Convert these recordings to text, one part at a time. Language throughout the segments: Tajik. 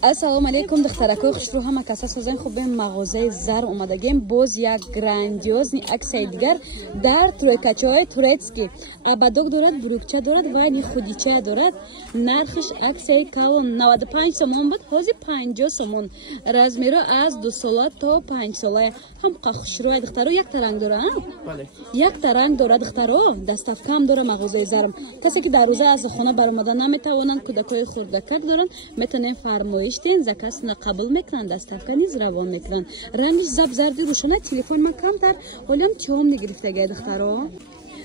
Ассалому алейкум, духтаракои хушрӯ, ҳама каса созен хубем мағозаи зар омадагем. Боз як грандиозни аксияи дигар дар тройкачаҳои турецкӣ. Абадок дорад, бурукча дорад ва худича дорад. Нархиш аксияи калон 95 сомон буд, ҳозир 50 сомон. Размеро аз 2 сола то 5 сола. Ҳамқа хушрӯ духтаро якта ранг дорад. Якта ранг дорад духтаро, доставкам дора мағозаи зарм. Касе ки дар рӯза аз хона баромада наметавонанд, кӯдакои хурдакак доранд, метавонен фармоиш ден, заказна қабул мекунанд, доставка низ равон мекунанд. Рангиш забзарди рӯшона, телефон ман камтар, ҳолам чом гирифтага духтаро.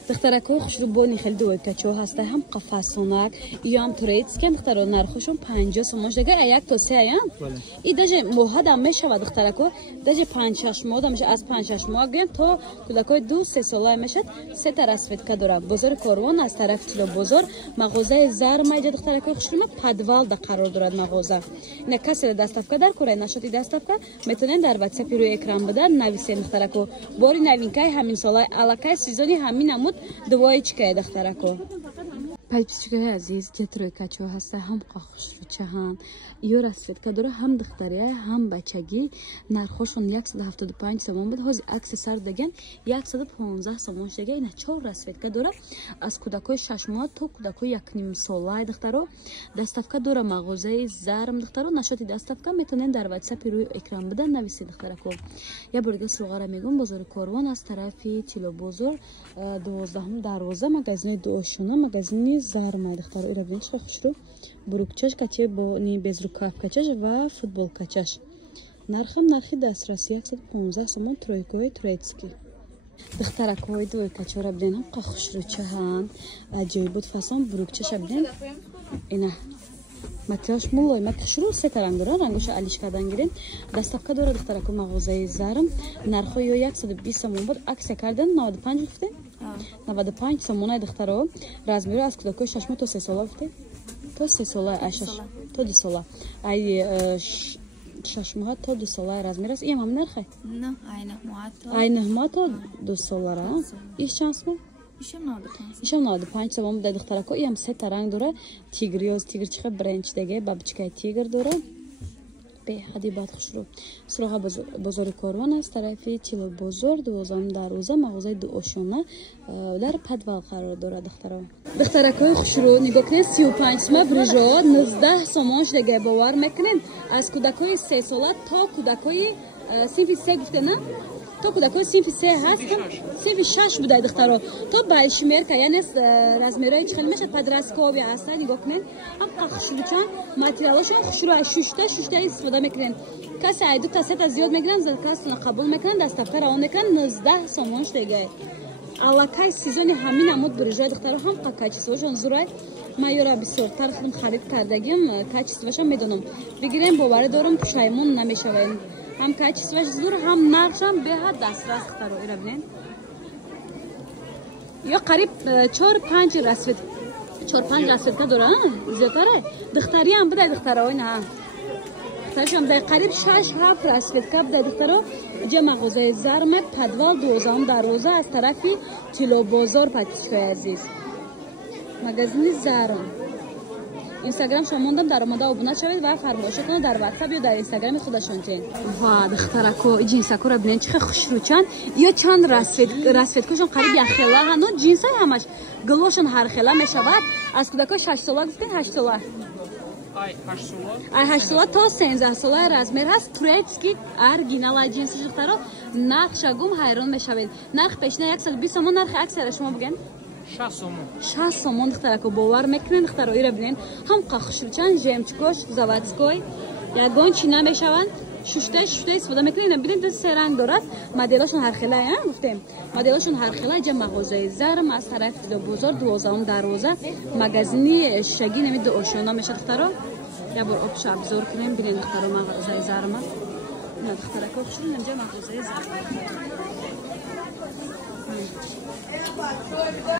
Духтаракои хушрӯ бони хел дуойкачо ҳаста, ҳам қафасонак, ё ҳам турецки духтаро нархошон 50 сомон дага, як то се аям. И даже моҳадам мешава духтарако, даже 5-6 моҳ меша, аз 5-6 моҳ гӯям то кӯдакои 2-3 сола мешад. Се та расветка дора. Бозори Корвон аз тарафи Чило бозор, мағозаи зарм айҷа духтаракои хушрӯ подвалда қарор дорад мағоза. Ина касе доставка дар кора, нашоти доставка метавонен дар WhatsApp рӯи экран буда нависен духтарако. Бори новинкаи ҳамин сола, аллакай сезони ҳамин амуд двоечка духтарако. Подписчикои азиз, тройкачо ҳаста, ҳам хушрӯчаҳан. Ё расветка дора, ҳам духтария, ҳам бачагӣ. Нархошон 175 сомон буд, ҳозир акси сар даган 115 сомон шуда. Ина 4 расветка дора, аз кӯдакои 6 моҳ то кӯдакои 1.5 сола духтаро. Доставка дора мағозаи зарм духтаро. Нашоти доставка метавонен дар WhatsApp рӯи экран буда нависи духтарако. Я бор дига суғара мегӯм, бозори Корвон аз тарафи Чило бозор 12 дарвоза, магазини дуошона, магазини зарма духтаро. Ира бинен чиқа хушрӯ. Бурукчаш каче бо ни безрукавкачаш ва футболкачаш. Нархам нархи дастрас 115 сомон, тройкои турецкӣ. Духтаракои дуойкачора биден ҳам хушрӯчаҳан. Аҷоибот фасон бурукчаша биден. Ина материалш мулой, ма хушрӯ се та ранг дора, рангоша алиш кардан гирен. Доставка дора духтарако мағозаи зарм. Нархо ё 120 сомон буд, аксия кардан 95 гуфтем. 95 сомон духтаро. Размеро аз кӯдакои 6 моҳ то 3 сола гуфтем. То 3 сола, ай 6 то 2 сола. Ай 6 моҳ то 2 сола размер аст. Ин ҳам нархе? Не, ай 9 моҳ то. Ай 9 моҳ то 2 сола ра. Иш чанд сомон? Ишам 95 сомон буде духтарако. Ин ҳам се та ранг дора. Тигриёз, тигр чиха бренч деге, бабочкаи тигр дора. Беҳади бад хушрӯ. Суроға бозори Корвон аз тарафи Чило бозор 12 дарвоза, мағозаи дуошона дар подвал қарор дорад духтаро. Духтаракои хушрӯ, нигоҳ кунед 35 сомон брижо 19 сомон шудага бовар мекунед. Аз кӯдакои 3 сола то кӯдакои синфи 3 гуфте на? То кӯдакои синфи 3 ҳастам, синфи 6 будай духтаро. То байшмерка, яъне размерои чӣ хел мешад, подросткови ҳаста, нигоҳ кунед. Ҳамқа хушрӯчан, материалошон хушрӯ аз шушта истифода мекунен. Касе ай ду касета зиёд мегиранд, закасна қабул мекунанд, доставка равон мекунанд, 19 сомон шудага. Аллакай сезони ҳамин амуд бурижои духтаро ҳамқа качествошон зурай. Ман ёра бисёр тархим харид кардагим, качествошон медонам. Бигирем боварӣ дорам, пушаймон намешавем. ҳам качестваш зур, ҳам нархшам беҳад дастрас духтаро. Ира бинен. Ё қариб 4-5 расветка дора, зиёдтаре. Духтариам будай духтаро, ина. Духтаришам будай қариб 6-7 расветка будай духтаро. Ҷа мағозаи зарме, подвал 12 дарвоза аз тарафи Чило бозор, подписчикои азиз. Магазини зарм. Инстаграм шо мондам, дар омода обуна шавед ва фармоиша кунед дар WhatsApp ё дар инстаграми худашон чен. Ва духтарако ҷинсакора бинен чихе хушрӯчан. Ё чанд расветкошон қариб яхела ҳано ҷинсай ҳамаш гулошон ҳар хела мешавад. Аз кӯдакои 6 сола гуфтен 8 сола. Ай 8 сола то 13 сола размер ҳаст. Турецки оригинала ҷинси духтаро. Нархша гум ҳайрон мешавед. Нарх пешна 120 сомон, нархи аксияра шумо буген? 6 сомон духтарако бовар мекунен духтаро. Ира бинен ҳамқа хушрӯчан, жемчкош заводской ягон чӣ намешаванд. Шушта истифода мекунен. Бинен се ранг дорад. Моделошон ҳархела гуфтем. Моделошон ҳархела. Ҷа мағозаи зарм аз тарафи Чило бозор 12 дарвоза, магазини шушагӣ нами дуошона мешад духтаро. Я бор обша обзор кунем. Бинен духтаро мағозаи зарма. Ина духтарако хушрӯ, ҷа мағозаи зарм.